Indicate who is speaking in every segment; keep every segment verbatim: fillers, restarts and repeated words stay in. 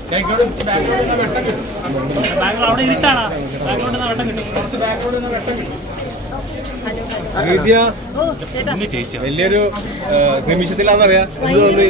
Speaker 1: വലിയൊരു നിമിഷത്തിലാന്നറിയാ എന്ത് തോന്നി?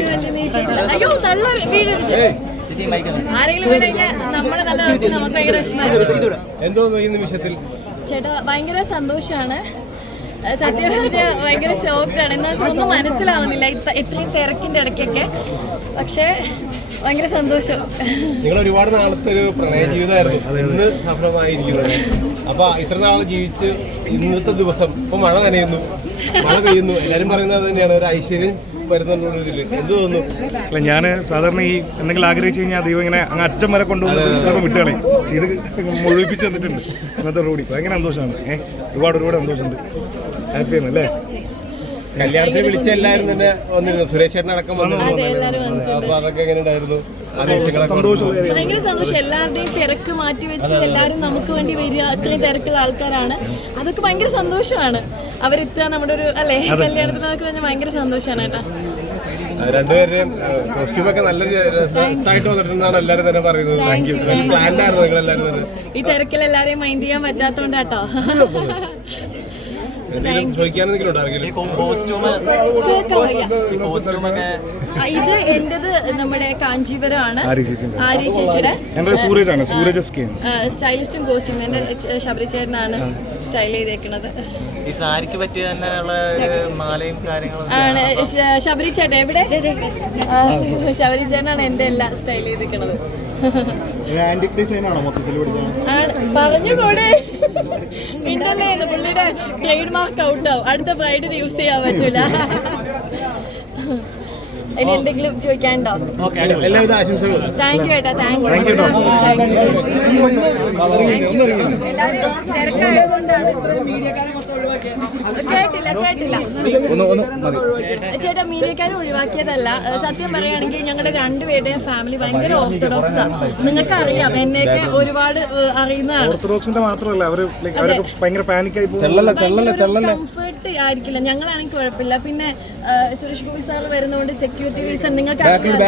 Speaker 1: എന്തോന്നു ഈ നിമിഷത്തിൽ?
Speaker 2: ചേട്ടാ ഭയങ്കര സന്തോഷാണ്. സത്യം പറഞ്ഞാൽ ഭയങ്കര ഷോക്കാണ്. എന്താ വെച്ചാൽ ഒന്നും മനസ്സിലാവുന്നില്ല ഇത്രയും തിരക്കിന്റെ ഇടയ്ക്കൊക്കെ. പക്ഷേ ഭയങ്കര സന്തോഷം.
Speaker 1: നിങ്ങൾ ഒരുപാട് നാളത്തെ ഒരു പ്രണയ ജീവിതമായിരുന്നു, ഇന്ന് സഫലമായിരിക്കുന്നത്. അപ്പൊ ഇത്ര നാൾ ജീവിച്ച് ഇന്നത്തെ ദിവസം ഇപ്പൊ മഴ നനയുന്നു, മഴ പെയ്യുന്നു, എല്ലാരും പറയുന്നത് തന്നെയാണ് ഒരു ഐശ്വര്യം വരുന്നുള്ളതില്. എന്ത് തോന്നുന്നു?
Speaker 3: അല്ല, ഞാൻ സാധാരണ ഈ എന്തെങ്കിലും ആഗ്രഹിച്ചു കഴിഞ്ഞാൽ ദൈവം ഇങ്ങനെ അങ്ങ് അറ്റം വരെ കൊണ്ടുവന്ന് വിട്ടുകളെ പക്ഷെ ഇത് മുഴുവിപ്പിച്ച് തന്നിട്ടുണ്ട് ഇന്നത്തെ റോഡി. ഭയങ്കര സന്തോഷമാണ്. ഏഹ് ഒരുപാട് ഒരുപാട് സന്തോഷമുണ്ട്. ഹാപ്പിയാണ് അല്ലേ?
Speaker 1: കല്യാണത്തിന് വിളിച്ച എല്ലാവരും തന്നെ വന്നിരുന്നു, സുരേഷ് ചേട്ടൻ അടക്കം വന്നിരുന്നു. അപ്പൊ അതൊക്കെ എങ്ങനെ ഉണ്ടായിരുന്നു?
Speaker 2: ഭയങ്കര സന്തോഷം. എല്ലാവരുടെയും തിരക്ക് മാറ്റി വെച്ച് എല്ലാവരും നമുക്ക് വേണ്ടി വരിക, അത്രയും തിരക്കുള്ള ആൾക്കാരാണ്. അതൊക്കെ ഭയങ്കര സന്തോഷമാണ്. അവരെത്തുക നമ്മുടെ ഒരു അല്ലേ കല്യാണത്തിന്, അതൊക്കെ പറഞ്ഞാൽ ഭയങ്കര സന്തോഷമാണ് കേട്ടോ.
Speaker 1: രണ്ടുപേരുടെയും കോസ്റ്റ്യൂമൊക്കെ നല്ല രസമായിട്ട് വന്നിട്ടുണ്ടെന്നാണ് എല്ലാവരും തന്നെ പറയുന്നത്. പ്ലാൻഡ് ആയിരുന്നു നിങ്ങൾ എല്ലാവരും തന്നെ.
Speaker 2: ഈ തിരക്കിൽ എല്ലാവരെയും മൈൻഡ് ചെയ്യാൻ പറ്റാത്തോണ്ടാട്ടോ. ഇത് എന്റേത് നമ്മുടെ കാഞ്ചീപുരമാണ്. ആര്യ ചേച്ചിയുടെ സ്റ്റൈലിസ്റ്റും കോസ്റ്റ്യൂം എന്റെ ശബരി ചേട്ടനാണ് സ്റ്റൈൽ ചെയ്തേക്കുന്നത്. ആണ് ശബരി ചേട്ടൻ. എവിടെ? ശബരി ചേട്ടനാണ് എന്റെ എല്ലാം സ്റ്റൈൽ ചെയ്തേക്കുന്നത്. പറഞ്ഞുകൂടെ ഇന്നലെ പുള്ളിയുടെ ട്രേഡ് മാർക്ക് ഔട്ടാവും. അടുത്ത ബ്രൈഡിന് യൂസ് ചെയ്യാൻ പറ്റൂല. ഇനി എന്തെങ്കിലും ചോദിക്കാനുണ്ടോ?
Speaker 1: എല്ലാവിധ ആശംസകളും.
Speaker 2: താങ്ക് യു ഏട്ടാ. Thank you. കേട്ടില്ല കേട്ടില്ല ചേട്ടാ. മീഡിയക്കാരെ ഒഴിവാക്കിയതല്ല. സത്യം പറയുകയാണെങ്കിൽ ഞങ്ങളുടെ രണ്ടുപേരുടെയും ഫാമിലി ഭയങ്കര ഓർത്തഡോക്സാ. നിങ്ങൾക്ക് അറിയാം, എന്നെയൊക്കെ ഒരുപാട് അറിയുന്നതാണ്.
Speaker 3: ഓർത്തഡോക്സിന്റെ മാത്രമല്ല, അവര് ഭയങ്കര പാനിക്കായി
Speaker 2: കംഫർട്ട് ആയിരിക്കില്ല. ഞങ്ങളാണെങ്കിൽ കുഴപ്പമില്ല. പിന്നെ സുരേഷ് ഗോപി സാർ വരുന്നതുകൊണ്ട് സെക്യൂരിറ്റി റീസൺ നിങ്ങൾക്ക്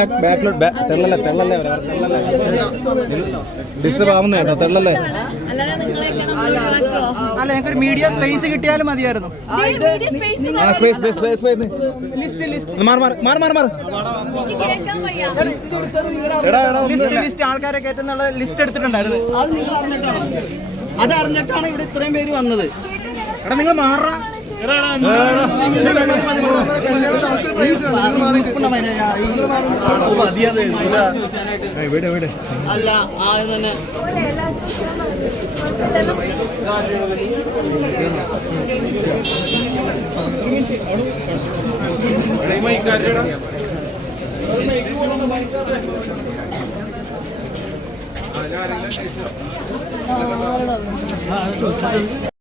Speaker 2: അല്ലാതെ നിങ്ങളെയൊക്കെ നമ്മൾ ഒഴിവാക്കോ?
Speaker 4: അല്ല, ഞങ്ങൾക്ക് ഒരു മീഡിയ സ്പേസ് കിട്ടിയാലും മതിയായിരുന്നു. ലിസ്റ്റ് ആൾക്കാരെ കയറ്റുന്നുള്ള ലിസ്റ്റ് എടുത്തിട്ടുണ്ടായിരുന്നു.
Speaker 5: അത് നിങ്ങൾ അറിഞ്ഞിട്ടാണ് അത് അറിഞ്ഞിട്ടാണ് ഇവിടെ ഇത്രയും പേര് വന്നത്.
Speaker 4: എടാ നിങ്ങൾ മാറാ
Speaker 5: അല്ല ആദ്യം തന്നെ